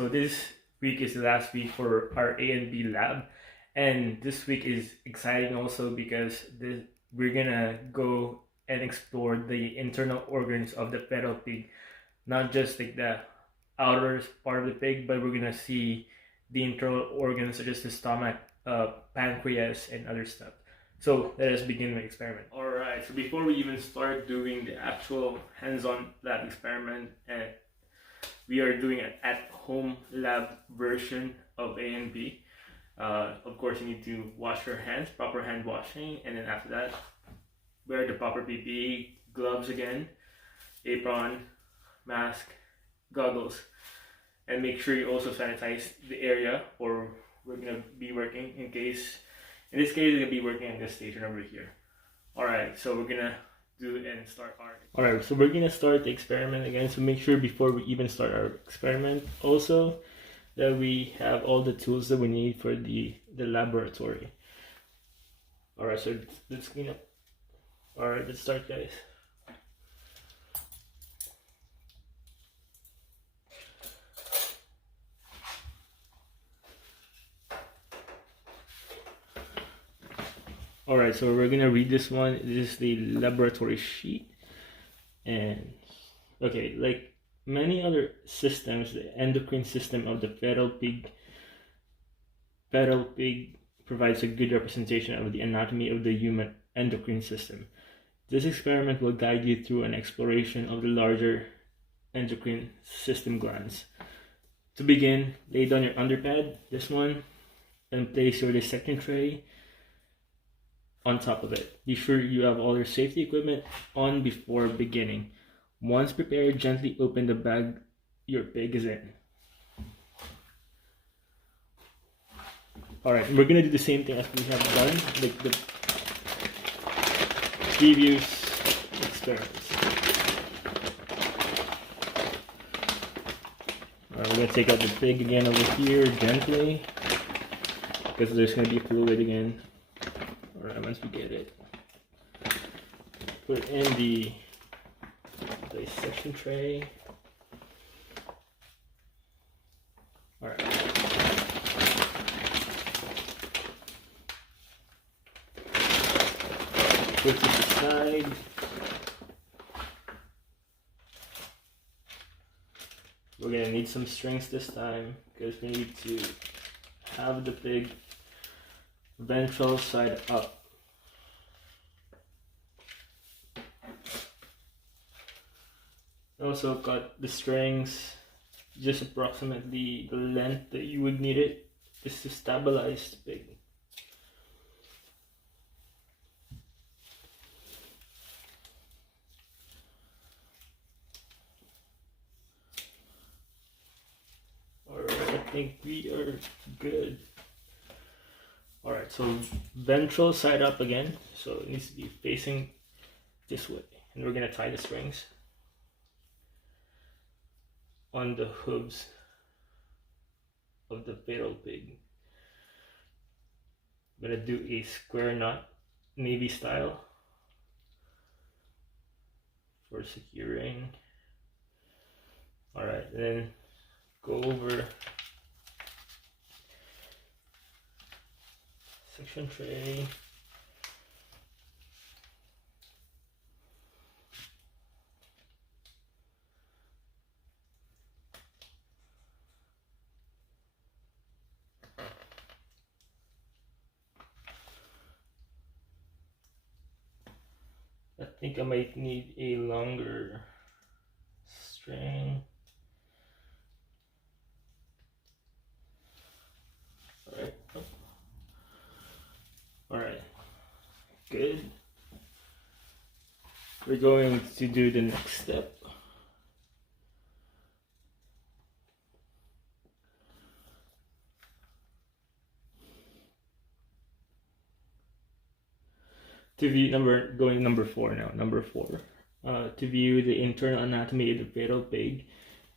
so this week is the last week for our A and B lab, and this week is exciting also because we're gonna go and explore the internal organs of the fetal pig, not just like the outer part of the pig, but we're gonna see the internal organs such as the stomach, pancreas, and other stuff. So let us begin the experiment. Alright, so before we even start doing the actual hands-on lab experiment, we are doing an at-home lab version of A and B. Of course, you need to wash your hands, proper hand washing, and then after that, wear the proper PPE, gloves again, apron, mask, goggles, and make sure you also sanitize the area, or we're gonna be working in this case, we're gonna be working on this station over here. Alright, so we're gonna do and start our... Alright, so we're gonna start the experiment again, so make sure before we even start our experiment also that we have all the tools that we need for the laboratory. Alright, so let's clean up. Alright, let's start, guys. Alright, so we're gonna read this one. This is the laboratory sheet. And okay, like many other systems, the endocrine system of the fetal pig provides a good representation of the anatomy of the human endocrine system. This experiment will guide you through an exploration of the larger endocrine system glands. To begin, lay down your underpad, this one, and place your dissection tray on top of it. Be sure you have all your safety equipment on before beginning. Once prepared, gently open the bag your pig is in. Alright, we're gonna do the same thing as we have done, like the previous experiments. Alright, we're gonna take out the pig again over here gently, because there's gonna be fluid again. Alright, once we get it, put it in the dissection tray. Alright. Put it aside. We're gonna need some strings this time because we need to have the pig ventral side up. Also cut the strings just approximately the length that you would need it just to stabilize the pig. Alright, I think we are good. Alright, so ventral side up again, so it needs to be facing this way. And we're going to tie the strings on the hooves of the fetal pig. I'm going to do a square knot, navy style, for securing. Alright, then go over section tray. I think I might need a longer string. Alright. Alright. Good. We're going to do the next step. To view number 4 now. Number 4. To view the internal anatomy of the fetal pig,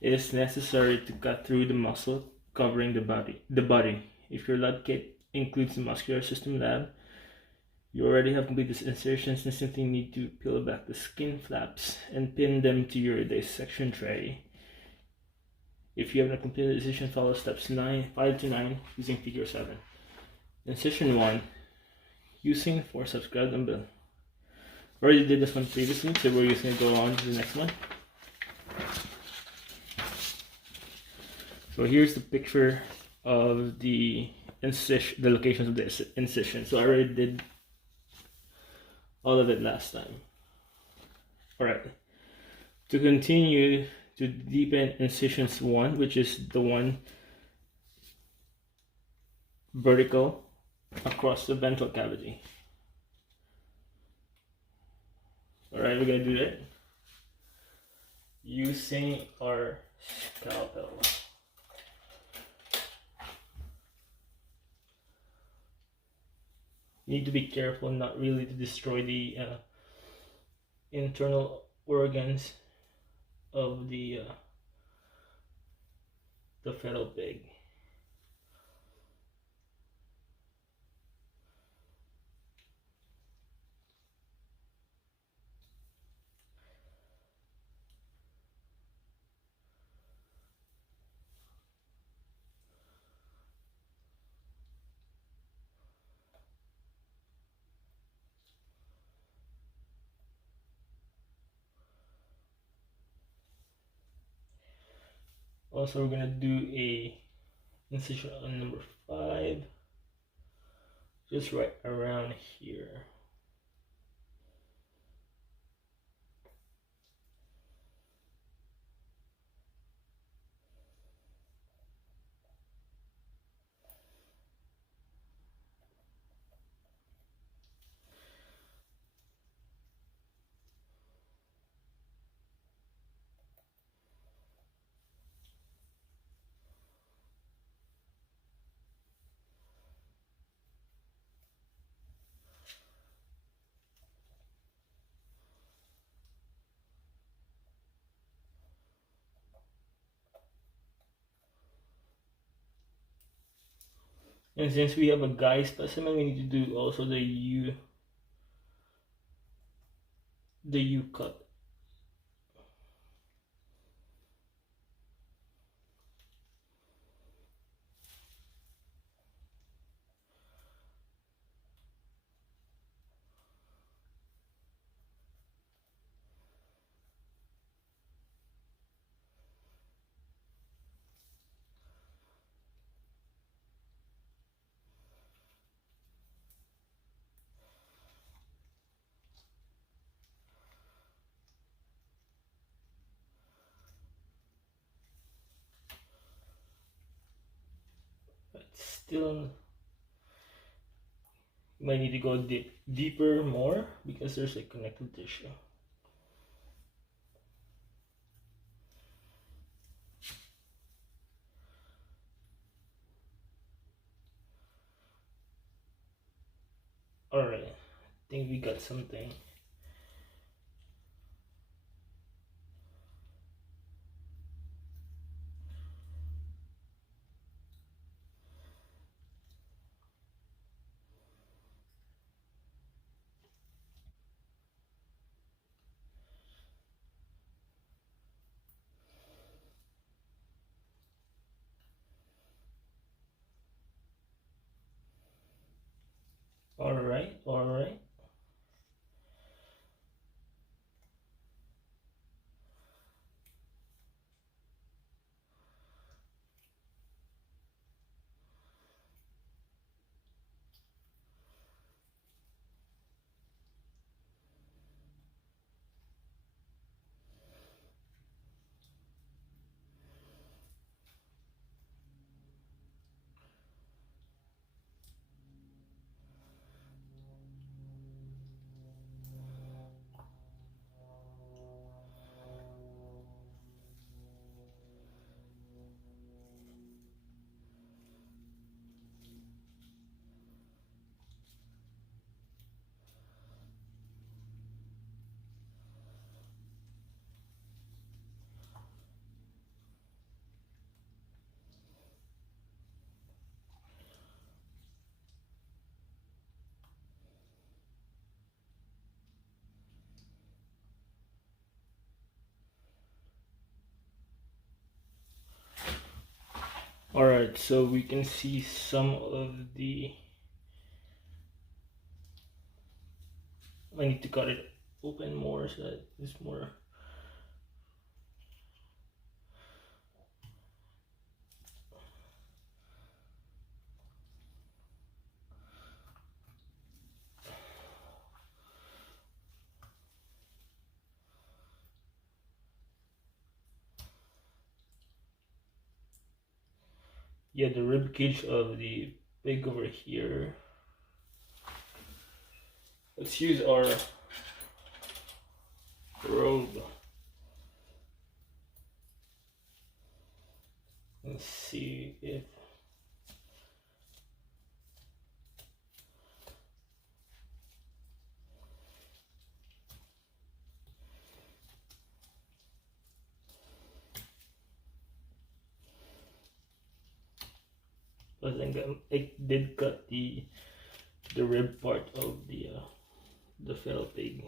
it is necessary to cut through the muscle covering the body. If your lab kit includes the muscular system lab, you already have completed these insertions and simply need to peel back the skin flaps and pin them to your dissection tray. If you have not completed the incision, follow steps 5 to 9 using figure 7. Incision 1, using forceps, grab dumbbell. Already did this one previously, so we're just going to go on to the next one. So here's the picture of the incision, the locations of the incision. So I already did all of it last time. Alright, to continue to deepen incisions 1, which is the one vertical across the ventral cavity. Alright, we're going to do that using our scalpel. You need to be careful not really to destroy the internal organs of the fetal pig. Also, we're gonna do a incision on number 5, just right around here. And since we have a guy specimen, we need to do also the U cut. But still, you might need to go deeper more because there's a connective tissue. Alright, I think we got something. Alright. Alright, so we can see some of the... I need to cut it open more so that it's more... Yeah, the rib cage of the pig over here. Let's use our probe. Let's see if... I think I did cut the rib part of the fetal pig.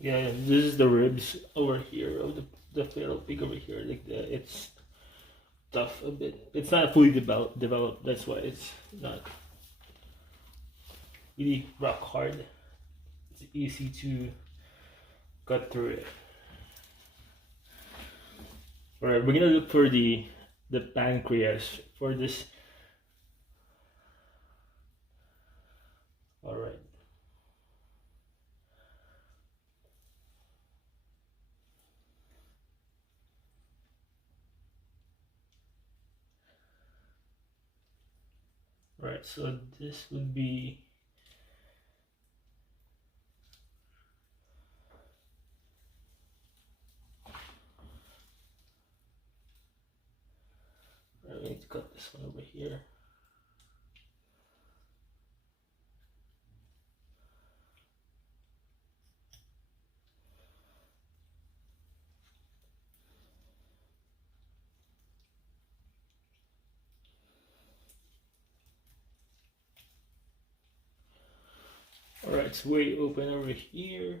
Yeah, this is the ribs over here of the fetal pig over here. Like it's tough a bit. It's not fully developed. That's why it's not really rock hard. It's easy to cut through it. All right, we're gonna look for the pancreas for this. All right. Right, so this would be I need to cut this one over here. Alright, it's way open over here.